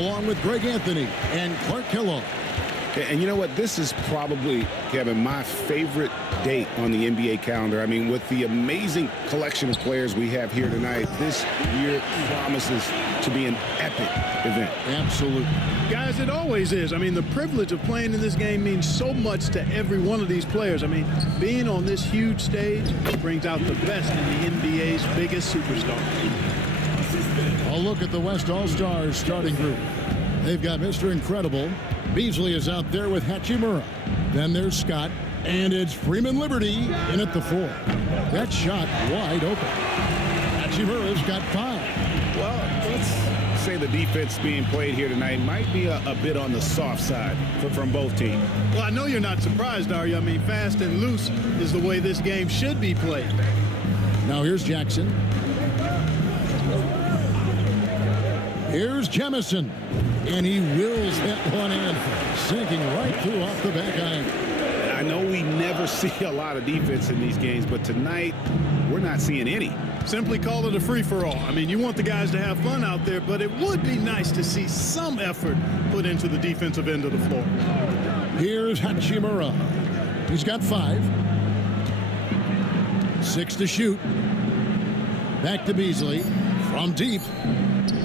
along with Greg Anthony and Clark Kellogg. And you know what? This is probably, Kevin, my favorite date on the NBA calendar. I mean, with the amazing collection of players we have here tonight, this year promises to be an epic event. Absolutely. Guys, it always is. I mean, the privilege of playing in this game means so much to every one of these players. I mean, being on this huge stage brings out the best in the NBA's biggest superstars. A look at the West All-Stars starting group. They've got Mr. Incredible. Beasley is out there with Hachimura. Then there's Scott. And it's Freeman Liberty in at the 4. That shot wide open. Hachimura's got 5. Well, let's say the defense being played here tonight might be a bit on the soft side from both teams. Well, I know you're not surprised, are you? I mean, fast and loose is the way this game should be played. Now here's Jackson. Here's Jemison, and he wills that one in, sinking right through off the back iron. I know we never see a lot of defense in these games, but tonight we're not seeing any. Simply call it a free-for-all. I mean, you want the guys to have fun out there, but it would be nice to see some effort put into the defensive end of the floor. Here's Hachimura. He's got 5. 6 to shoot. Back to Beasley from deep.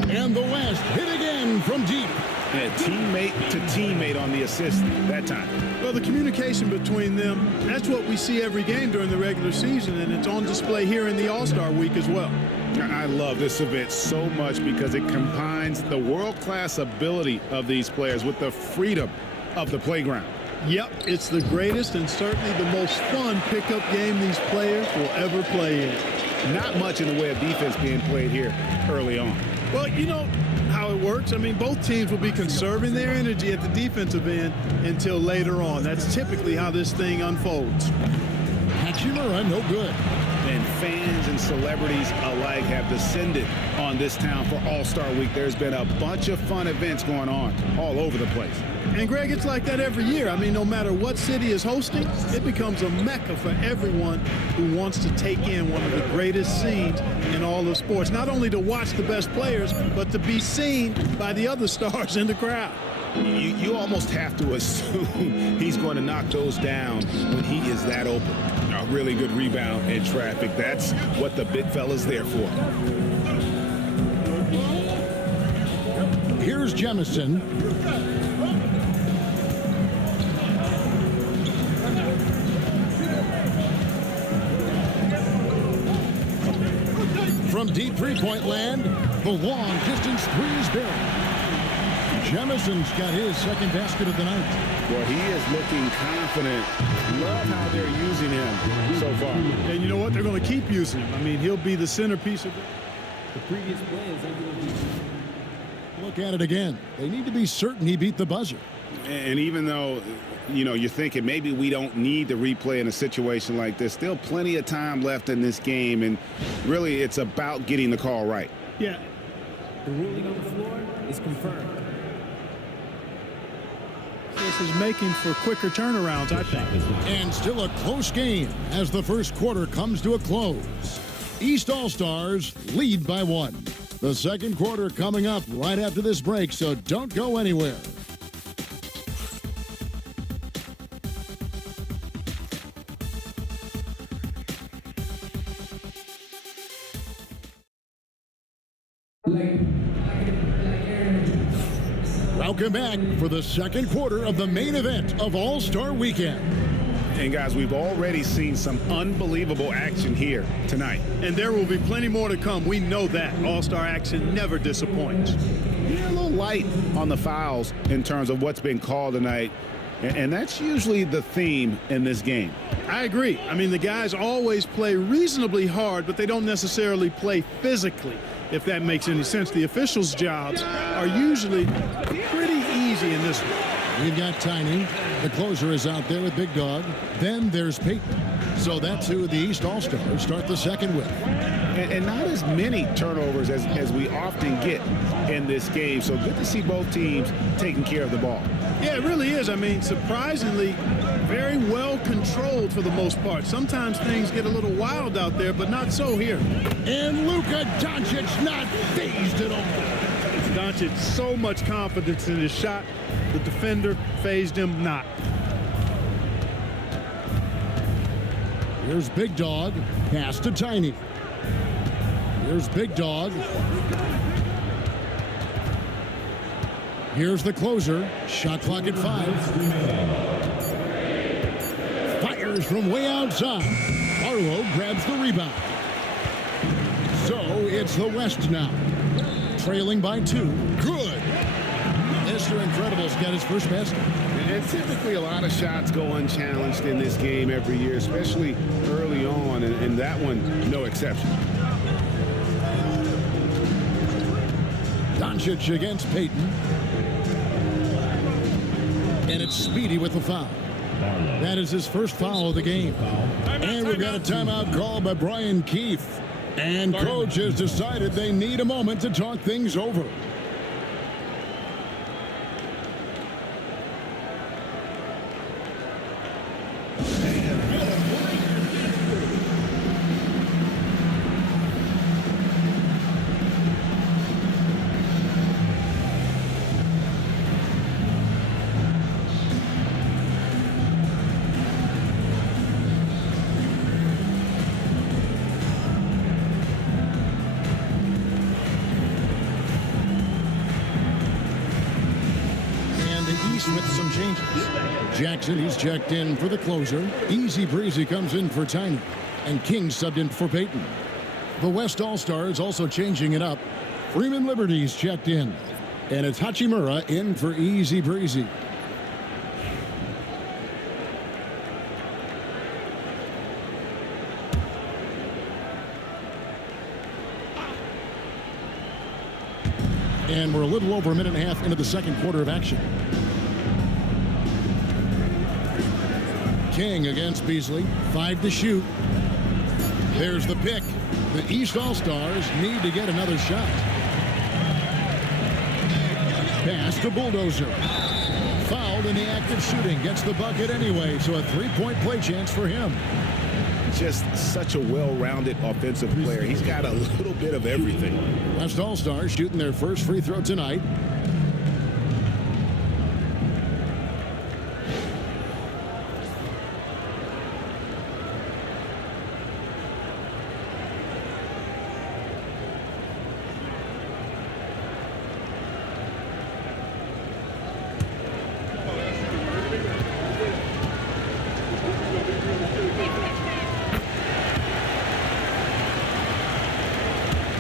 And the West hit again from deep. Yeah, teammate to teammate on the assist that time. Well, the communication between them, that's what we see every game during the regular season, and it's on display here in the All-Star week as well. I love this event so much because it combines the world-class ability of these players with the freedom of the playground. Yep, it's the greatest and certainly the most fun pickup game these players will ever play in. Not much in the way of defense being played here early on. Well, you know how it works. I mean, both teams will be conserving their energy at the defensive end until later on. That's typically how this thing unfolds. Hachimura, no good. And fans and celebrities alike have descended on this town for All-Star Week. There's been a bunch of fun events going on all over the place. And, Greg, it's like that every year. I mean, no matter what city is hosting, it becomes a mecca for everyone who wants to take in one of the greatest scenes in all of sports. Not only to watch the best players, but to be seen by the other stars in the crowd. You almost have to assume he's going to knock those down when he is that open. A really good rebound in traffic. That's what the big fella's there for. Here's Jemison. From deep three-point land, the long distance three is buried. Jemison's got his second basket of the night. Well, he is looking confident. Love how they're using him so far. And you know what? They're going to keep using him. I mean, he'll be the centerpiece of it. The previous players are going to be. Look at it again. They need to be certain he beat the buzzer. And even though, you know, you're thinking maybe we don't need to replay in a situation like this, still plenty of time left in this game, and really it's about getting the call right. Yeah. The ruling on the floor is confirmed. This is making for quicker turnarounds, I think. And still a close game as the first quarter comes to a close. East All-Stars lead by 1. The second quarter coming up right after this break, so don't go anywhere. Welcome back for the second quarter of the main event of All-Star Weekend. And guys, we've already seen some unbelievable action here tonight. And there will be plenty more to come. We know that. All-Star action never disappoints. You're a little light on the fouls in terms of what's been called tonight. And that's usually the theme in this game. I agree. I mean, the guys always play reasonably hard, but they don't necessarily play physically, if that makes any sense. The officials' jobs are usually pretty easy in this one. We've got Tiny. The closer is out there with Big Dog. Then there's Peyton. So that's who the East All-Stars start the second with. And not as many turnovers as we often get in this game. So good to see both teams taking care of the ball. Yeah, it really is. I mean, surprisingly, very well controlled for the most part. Sometimes things get a little wild out there, but not so here. And Luka Doncic not fazed at all. Doncic so much confidence in his shot. The defender phased him not. Here's Big Dog. Pass to Tiny. Here's Big Dog. Here's the closer. Shot clock at 5. Fires from way outside. Barlow grabs the rebound. So it's the West now. Trailing by 2. Good. Mr. Incredible's got his first basket. And typically a lot of shots go unchallenged in this game every year, especially early on, and that one, no exception. Doncic against Payton. And it's Speedy with the foul. That is his first foul of the game. And we've got a timeout called by Brian Keefe. And coach has decided they need a moment to talk things over. With some changes. Jackson, he's checked in for the closer. Easy Breezy comes in for Tiny. And King subbed in for Payton. The West All-Stars also changing it up. Freeman Liberty's checked in. And it's Hachimura in for Easy Breezy. And we're a little over a minute and a half into the second quarter of action. King against Beasley. 5 to shoot. There's the pick. The East All-Stars need to get another shot. Pass to Bulldozer. Fouled in the act of shooting. Gets the bucket anyway, so a 3-point play chance for him. Just such a well-rounded offensive player. He's got a little bit of everything. West All-Stars shooting their first free throw tonight.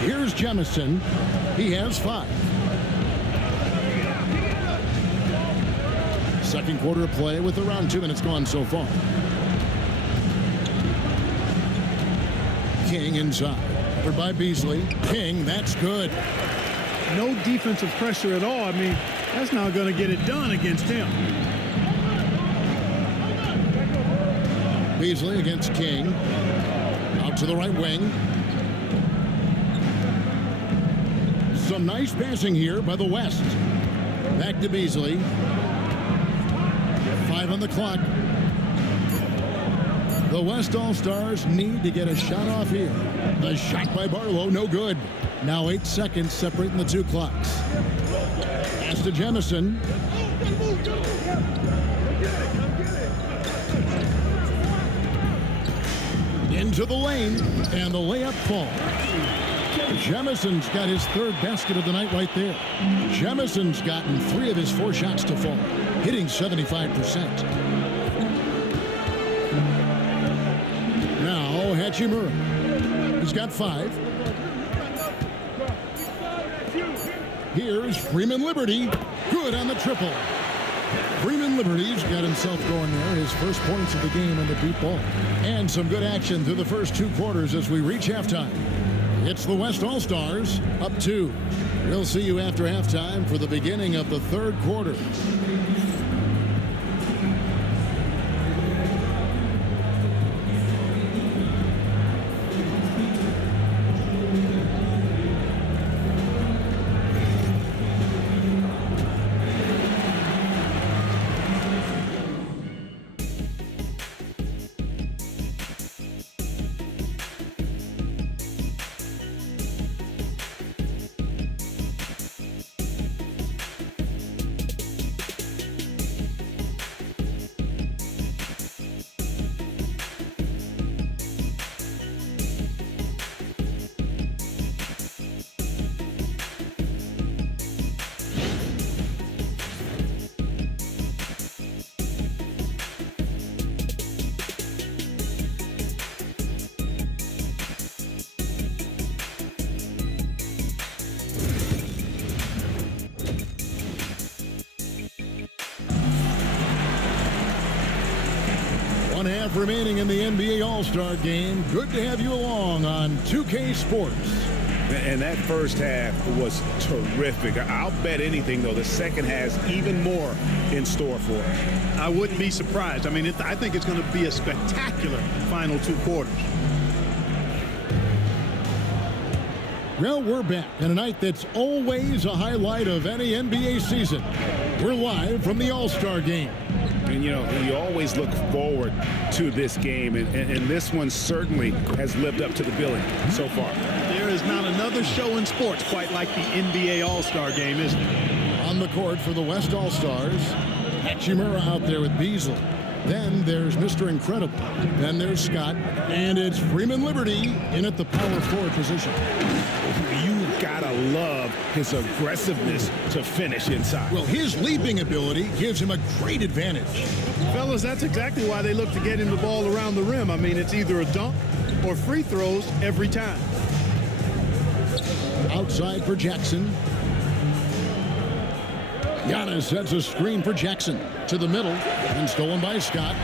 Here's Jemison. He has 5. Second quarter of play with around 2 minutes gone so far. King inside. Covered by Beasley. King, that's good. No defensive pressure at all. I mean, that's not going to get it done against him. Beasley against King. Out to the right wing. Some nice passing here by the West. Back to Beasley. 5 on the clock. The West All-Stars need to get a shot off here. The shot by Barlow, no good. Now 8 seconds separating the 2 clocks. Pass to Jemison. Into the lane, and the layup falls. Jemison's got his 3rd basket of the night right there. Jemison's gotten 3 of his 4 shots to fall, hitting 75%. Now Hachimura. He's got 5. Here's Freeman Liberty. Good on the triple. Freeman Liberty's got himself going there. His first points of the game on the deep ball. And some good action through the first 2 quarters as we reach halftime. It's the West All-Stars up 2. We'll see you after halftime for the beginning of the 3rd quarter. 1 half remaining in the NBA All-Star Game. Good to have you along on 2K Sports. And that first half was terrific. I'll bet anything, though, the second has even more in store for us. I wouldn't be surprised. I mean, I think it's going to be a spectacular final 2 quarters. Well, we're back on a night that's always a highlight of any NBA season. We're live from the All-Star Game. And, you know, you always look forward to this game, and this one certainly has lived up to the billing so far. There is not another show in sports quite like the NBA All-Star Game, is there? On the court for the West All-Stars, Hachimura out there with Beasley. Then there's Mr. Incredible. Then there's Scott. And it's Freeman Liberty in at the power forward position. You gotta love his aggressiveness to finish inside. Well, his leaping ability gives him a great advantage. Fellas, that's exactly why they look to get him the ball around the rim. I mean, it's either a dunk or free throws every time. Outside for Jackson. Giannis sets a screen for Jackson to the middle and stolen by Scott.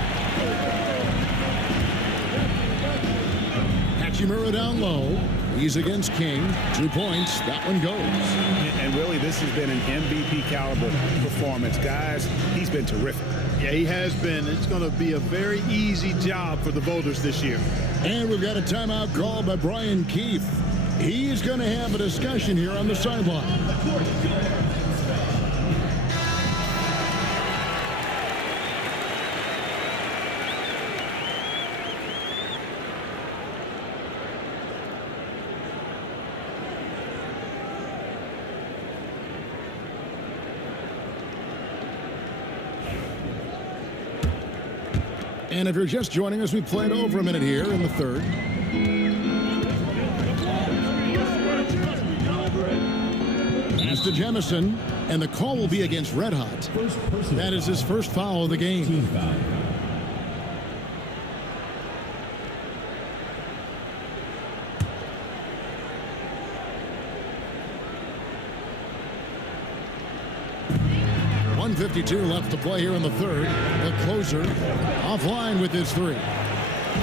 Hachimura down low. He's against King. 2 points. That one goes. And really, this has been an MVP caliber performance. Guys, he's been terrific. Yeah, he has been. It's going to be a very easy job for the voters this year. And we've got a timeout called by Brian Keefe. He's going to have a discussion here on the sideline. And if you're just joining us, we played over a minute here in the third. Pass to Jemison, and the call will be against Red Hot. That is his first foul of the game. .152 left to play here in the third. The closer offline with his 3.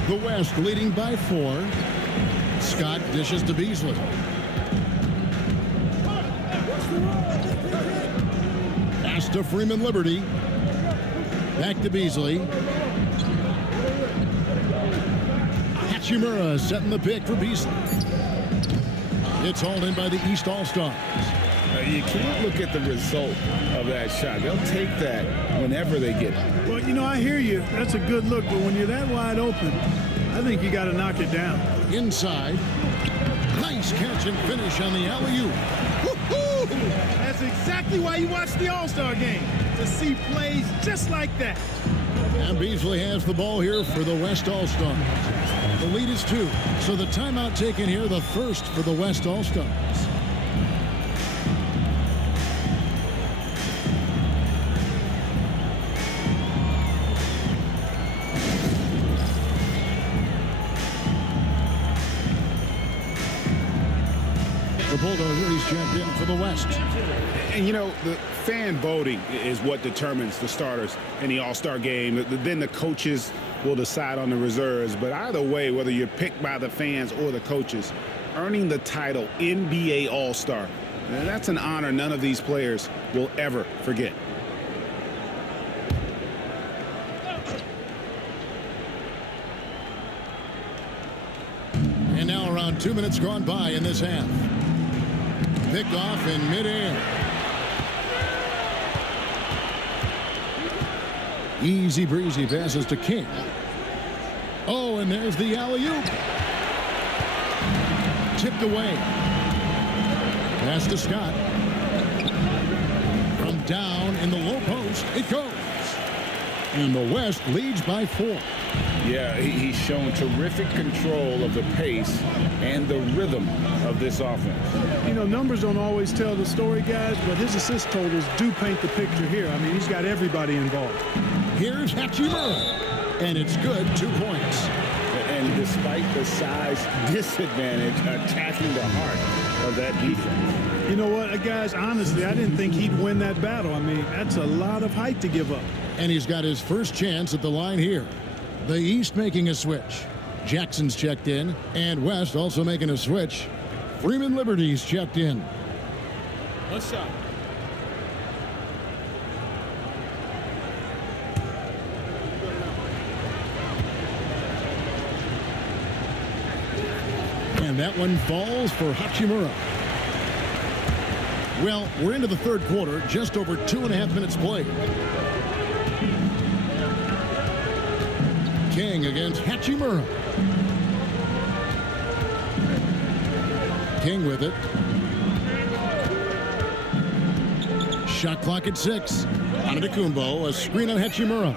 The West leading by 4. Scott dishes to Beasley. Pass to Freeman Liberty. Back to Beasley. Hachimura setting the pick for Beasley. It's hauled in by the East All-Stars. You can't look at the result of that shot. They'll take that whenever they get it. Well, you know, I hear you. That's a good look, but when you're that wide open, I think you got to knock it down. Inside. Nice catch and finish on the alley-oop. That's exactly why you watch the All-Star Game, to see plays just like that. And Beasley has the ball here for the West All-Stars. The lead is 2, so the timeout taken here, the first for the West All-Stars. The Bulldozer, he's checked in for the West. And, you know, the fan voting is what determines the starters in the All-Star Game. Then the coaches will decide on the reserves. But either way, whether you're picked by the fans or the coaches, earning the title NBA All-Star, that's an honor none of these players will ever forget. And now around 2 minutes gone by in this half. Picked off in midair. Easy breezy passes to King. Oh, and there's the alley-oop. Tipped away. Pass to Scott. From down in the low post, it goes. And the West leads by 4. Yeah, he's shown terrific control of the pace and the rhythm of this offense. You know, numbers don't always tell the story, guys, but his assist totals do paint the picture here. I mean, he's got everybody involved. Here's Hachimura, and it's good, 2 points. And despite the size disadvantage, attacking the heart of that defense. You know what, guys, honestly, I didn't think he'd win that battle. I mean, that's a lot of height to give up. And he's got his first chance at the line here. The East making a switch. Jackson's checked in, and West also making a switch. Freeman Liberty's checked in. A shot. And that one falls for Hachimura. Well, we're into the third quarter, just over 2.5 minutes played. King against Hachimura. King with it. Shot clock at 6. Antetokounmpo, a screen on Hachimura.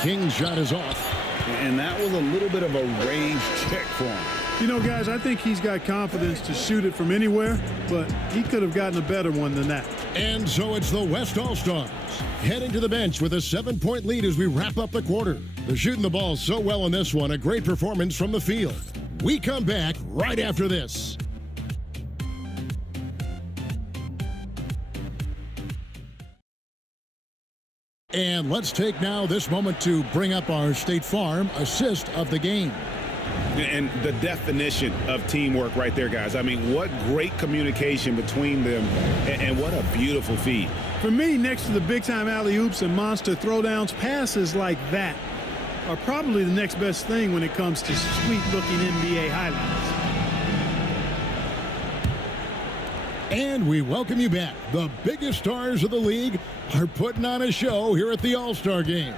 King's shot is off. And that was a little bit of a range check for him. You know, guys, I think he's got confidence to shoot it from anywhere, but he could have gotten a better one than that. And so it's the West All-Stars heading to the bench with a 7-point lead as we wrap up the quarter. They're shooting the ball so well in this one, a great performance from the field. We come back right after this. And let's take now this moment to bring up our State Farm assist of the game. And the definition of teamwork right there, guys. I mean, what great communication between them, and what a beautiful feed. For me, next to the big-time alley-oops and monster throwdowns, passes like that are probably the next best thing when it comes to sweet-looking NBA highlights. And we welcome you back. The biggest stars of the league are putting on a show here at the All-Star Game.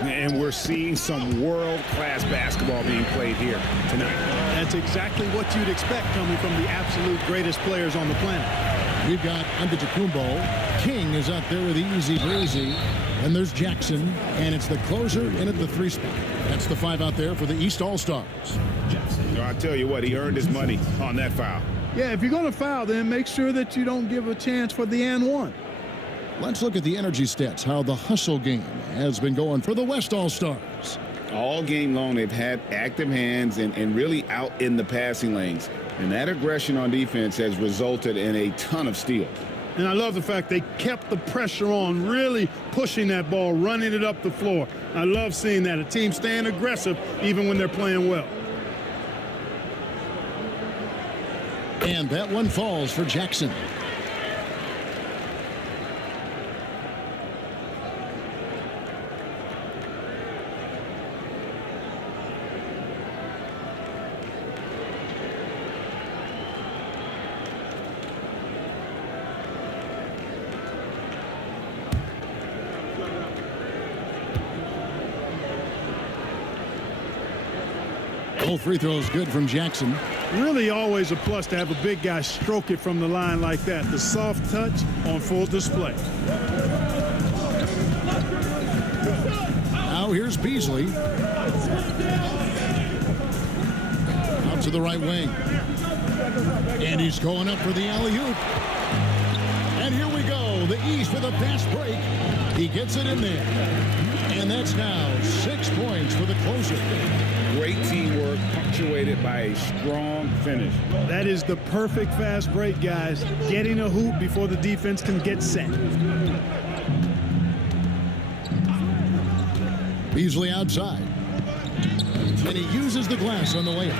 And we're seeing some world-class basketball being played here tonight. That's exactly what you'd expect coming from the absolute greatest players on the planet. We've got Antetokounmpo. King is out there with easy breezy. And there's Jackson. And it's the closer in at the 3 spot. That's the 5 out there for the East All-Stars. So I tell you what, he earned his money on that foul. Yeah, if you're going to foul, then make sure that you don't give a chance for the and one. Let's look at the energy stats, how the hustle game has been going for the West All-Stars. All game long, they've had active hands and really out in the passing lanes. And that aggression on defense has resulted in a ton of steals. And I love the fact they kept the pressure on, really pushing that ball, running it up the floor. I love seeing that, a team staying aggressive even when they're playing well. And that one falls for Jackson. All free throws good from Jackson. Really always a plus to have a big guy stroke it from the line like that. The soft touch on full display. Now here's Beasley. Out to the right wing. And he's going up for the alley-oop. And here we go. The East with a fast break. He gets it in there. And that's now 6 points for the closer. Great teamwork, punctuated by a strong finish. That is the perfect fast break, guys. Getting a hoop before the defense can get set. Beasley outside. And he uses the glass on the layup.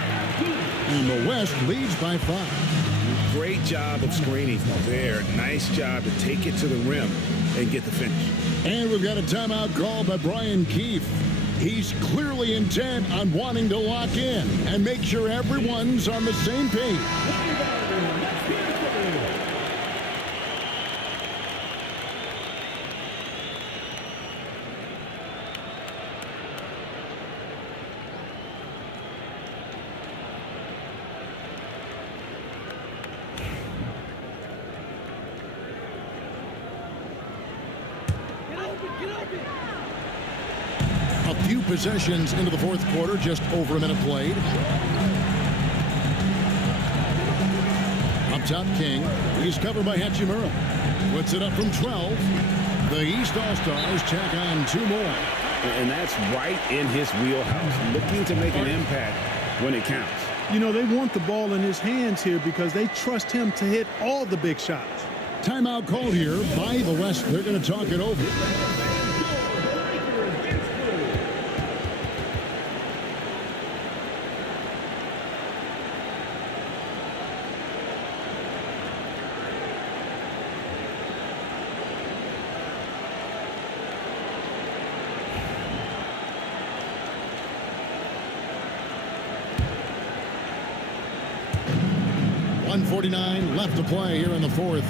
And the West leads by 5. Great job of screening there. Nice job to take it to the rim and get the finish. And we've got a timeout called by Brian Keefe. He's clearly intent on wanting to lock in and make sure everyone's on the same page. A few possessions into the fourth quarter, just over a minute played. Up top, King. He's covered by Hachimura. Puts it up from 12. The East All-Stars check on 2 more. And that's right in his wheelhouse, looking to make an impact when it counts. You know, they want the ball in his hands here because they trust him to hit all the big shots. Timeout called here by the West. They're going to talk it over. 1:49 left to play here in the fourth.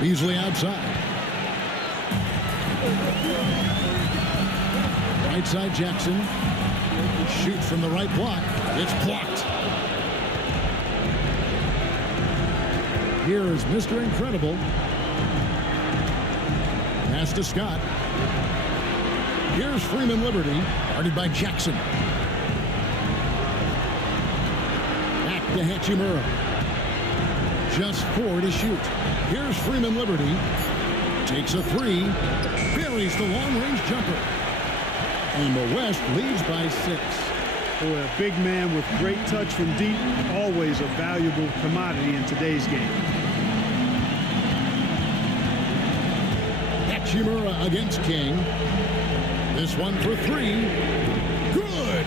Beasley outside. Right side Jackson. Shoot from the right block. It's blocked. Here is Mr. Incredible. Pass to Scott. Here's Freeman Liberty. Guarded by Jackson. Back to Hachimura. Just 4 to shoot. Here's Freeman Liberty. Takes a 3. Buries the long-range jumper. And the West leads by 6. Boy, a big man with great touch from deep, always a valuable commodity in today's game. Hachimura against King. This one for 3. Good!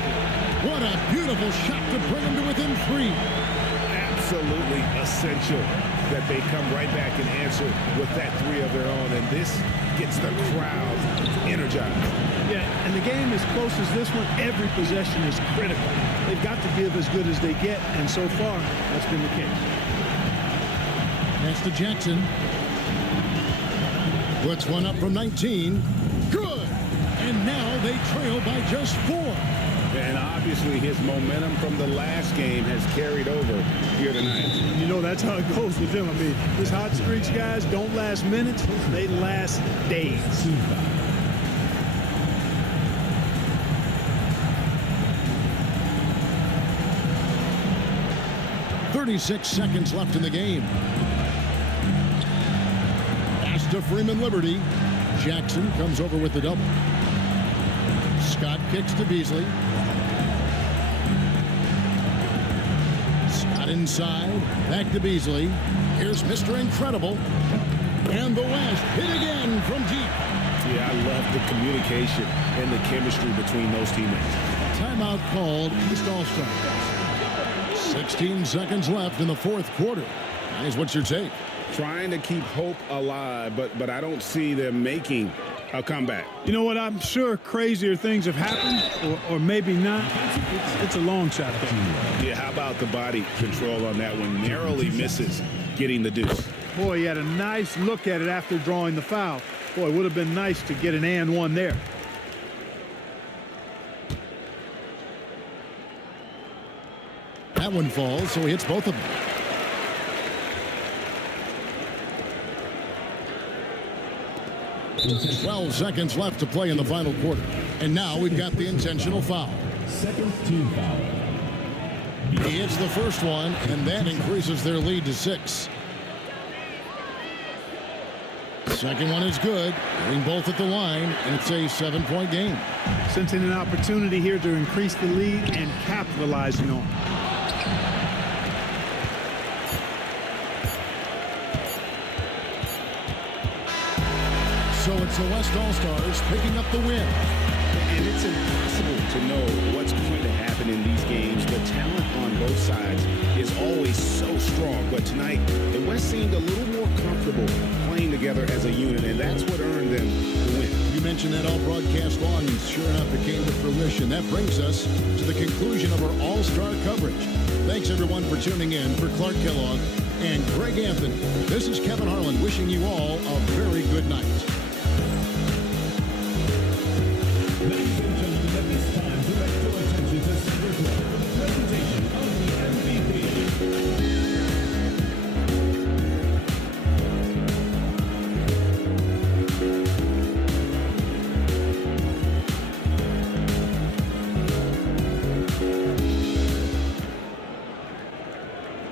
What a beautiful shot to bring him to within 3. Absolutely essential that they come right back and answer with that 3 of their own, and this gets the crowd energized. Yeah, and the game as close as this one, every possession is critical. They've got to give as good as they get, and so far, that's been the case. Pass to Jackson. Puts one up from 19. Good! And now they trail by just 4. And obviously his momentum from the last game has carried over here tonight. You know, that's how it goes with them. I mean, these hot streaks, guys, don't last minutes. They last days. 36 seconds left in the game. Pass to Freeman Liberty. Jackson comes over with the double. Scott kicks to Beasley. Scott inside. Back to Beasley. Here's Mr. Incredible. And the West hit again from deep. Yeah, I love the communication and the chemistry between those teammates. Timeout called East All-Star. 16 seconds left in the fourth quarter. Guys, what's your take? Trying to keep hope alive, but I don't see them making a comeback. You know what? I'm sure crazier things have happened, or maybe not. It's a long shot, though. Yeah, how about the body control on that one? Narrowly misses getting the deuce. Boy, he had a nice look at it after drawing the foul. Boy, it would have been nice to get an and one there. That one falls, so he hits both of them. Twelve seconds left to play in the final quarter. And now we've got the intentional foul. Second team foul. He hits the first one, and that increases their lead to 6. Second one is good. Getting both at the line, and it's a 7-point game. Sensing an opportunity here to increase the lead and capitalizing on it. So it's the West All-Stars picking up the win. And it's impossible to know what's going to happen in these games. The talent on both sides is always so strong. But tonight, the West seemed a little more comfortable playing together as a unit, and that's what earned them the win. You mentioned that all broadcast long, and sure enough, it came to fruition. That brings us to the conclusion of our All-Star coverage. Thanks, everyone, for tuning in. For Clark Kellogg and Greg Anthony, this is Kevin Harlan wishing you all a very good night.